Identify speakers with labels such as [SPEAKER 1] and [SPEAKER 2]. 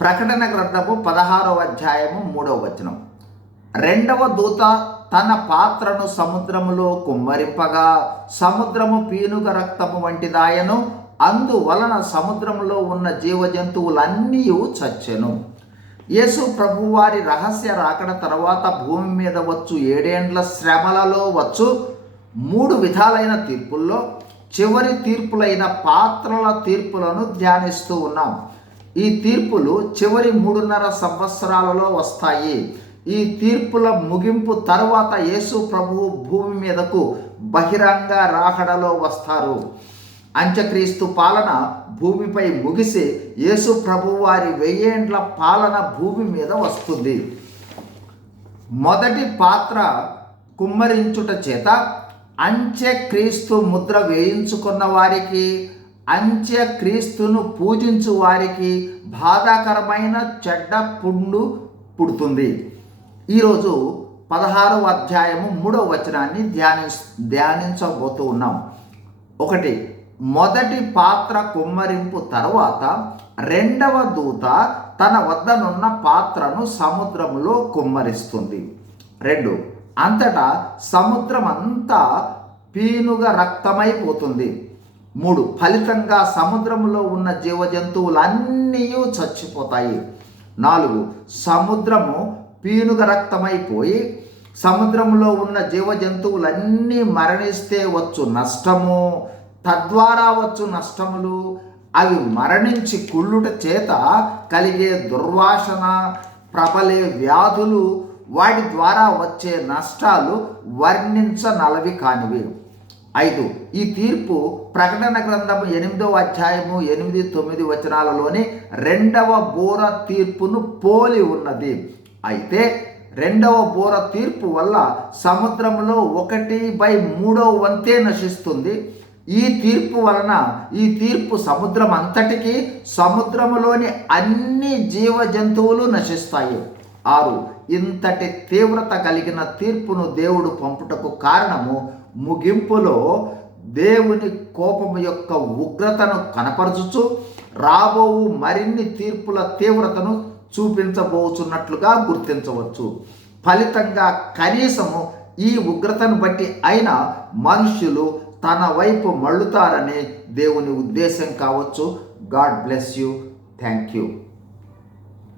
[SPEAKER 1] ప్రకటన గ్రంథము పదహారవ అధ్యాయము మూడవ వచనం. రెండవ దూత తన పాత్రను సముద్రములో కుమ్మరింపగా సముద్రము పీనుగ రక్తము వంటిదాయను అందువలన సముద్రంలో ఉన్న జీవజంతువులన్నీ చచ్చెను. యేసు ప్రభువారి రహస్య రాకడ తర్వాత భూమి మీద వచ్చు ఏడేండ్ల శ్రమలలో వచ్చు మూడు విధాలైన తీర్పుల్లో చివరి తీర్పులైన పాత్రల తీర్పులను ధ్యానిస్తూ ఉన్నాం. ఈ తీర్పులు చివరి మూడున్నర సంవత్సరాలలో వస్తాయి. ఈ తీర్పుల ముగింపు తర్వాత యేసు ప్రభువు భూమి మీదకు బహిరంగ రాహడలో వస్తారు. అంత్యక్రీస్తు పాలన భూమిపై ముగిసి యేసు ప్రభు వారి వెయ్యేండ్ల పాలన భూమి మీద వస్తుంది. మొదటి పాత్ర కుమ్మరించుట చేత అంత్యక్రీస్తు ముద్ర వేయించుకున్న వారికి అంత్యక్రీస్తును పూజించు వారికి బాధాకరమైన చెడ్డ పుండు పుడుతుంది. ఈరోజు పదహారవ అధ్యాయము మూడవ వచనాన్ని ధ్యాని ధ్యానించబోతూ ఉన్నాం. ఒకటి మొదటి పాత్ర కుమ్మరింపు తర్వాత రెండవ దూత తన వద్దనున్న పాత్రను సముద్రములో కుమ్మరిస్తుంది. రెండు అంతటా సముద్రం అంతా పీనుగా రక్తమైపోతుంది. మూడు ఫలితంగా సముద్రంలో ఉన్న జీవజంతువులన్నీ చచ్చిపోతాయి. నాలుగు సముద్రము పీనుగ రక్తమైపోయి సముద్రంలో ఉన్న జీవజంతువులన్నీ మరణిస్తే వచ్చు నష్టము. తద్వారా వచ్చు నష్టములు. అవి మరణించి కుళ్ళుట చేత కలిగే దుర్వాసన ప్రబలే వ్యాధులు వాటి ద్వారా వచ్చే నష్టాలు వర్ణించనలవి కానివి. ఐదు. ఈ తీర్పు ప్రకటన గ్రంథము ఎనిమిదో అధ్యాయము ఎనిమిది తొమ్మిది వచనాలలోని రెండవ బోర తీర్పును పోలి ఉన్నది. అయితే రెండవ బోర తీర్పు వల్ల సముద్రంలో ఒకటి బై మూడవ వంతే నశిస్తుంది. ఈ తీర్పు వలన ఈ తీర్పు సముద్రం అంతటికి సముద్రములోని అన్ని జీవ జంతువులు నశిస్తాయి. ఆరు. ఇంతటి తీవ్రత కలిగిన తీర్పును దేవుడు పంపుటకు కారణము ముగింపులో దేవుని కోపం యొక్క ఉగ్రతను కనపరచుచు రాబోవు మరిన్ని తీర్పుల తీవ్రతను చూపించబోచున్నట్లుగా గుర్తించవచ్చు. ఫలితంగా కనీసము ఈ ఉగ్రతను బట్టి అయినా మనుషులు తన వైపు మళ్ళుతారనే దేవుని ఉద్దేశం కావచ్చు. God bless you. Thank you